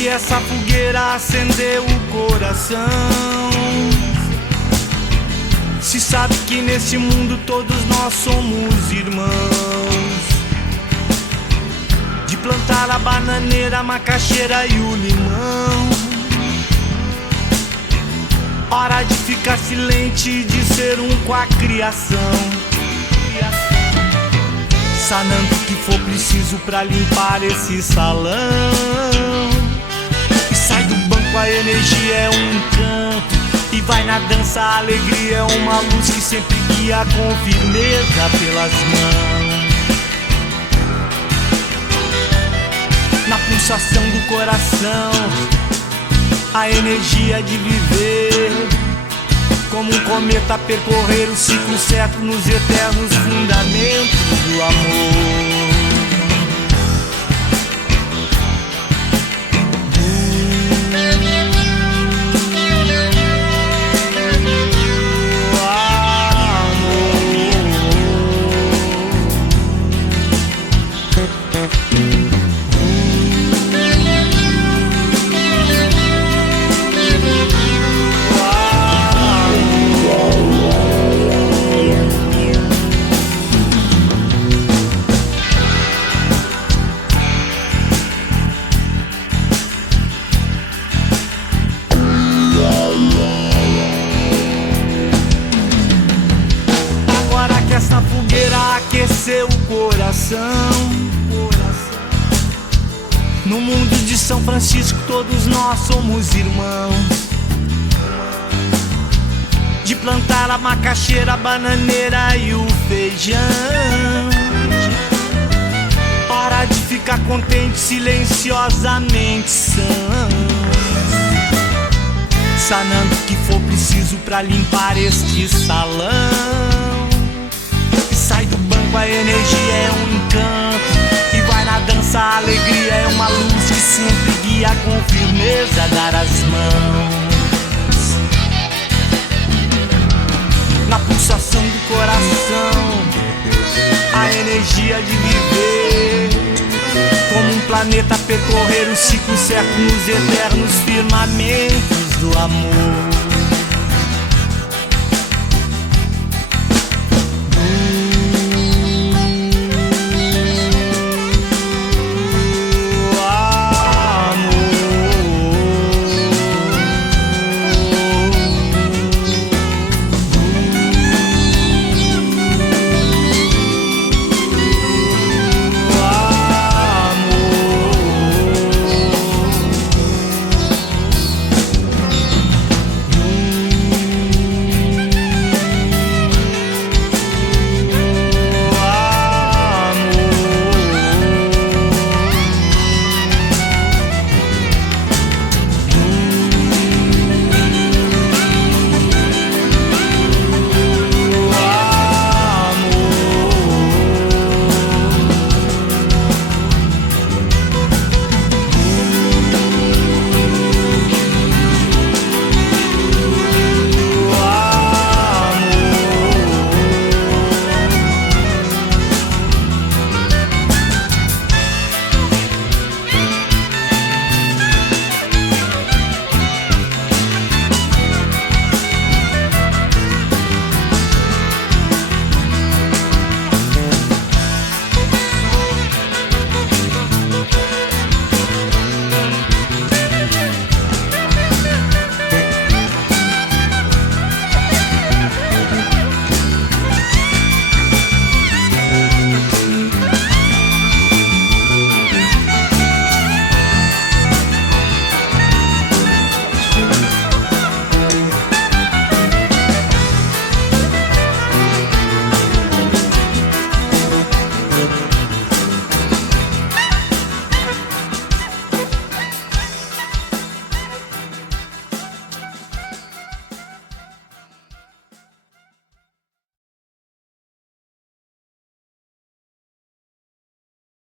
que essa fogueira acendeu o coração. Se sabe que nesse mundo todos nós somos irmãos. De plantar a bananeira, a macaxeira e o limão. Hora de ficar silente e de ser um com a criação. Sanando o que for preciso pra limpar esse salão. E sai do banco, a energia é um encanto. E vai na dança, a alegria é uma luz que sempre guia com firmeza pelas mãos. Na pulsação do coração, a energia de viver. Como um cometa percorrer o ciclo certo nos eternos fundamentos do amor. Essa fogueira aqueceu o coração. No mundo de São Francisco todos nós somos irmãos. De plantar a macaxeira, a bananeira e o feijão. Para de ficar contente, silenciosamente são. Sanando o que for preciso pra limpar este salão. Sai do banco, a energia é um encanto. E vai na dança, a alegria é uma luz que sempre guia com firmeza dar as mãos. Na pulsação do coração, a energia de viver. Como um planeta percorrer o ciclo certo nos eternos firmamentos do amor.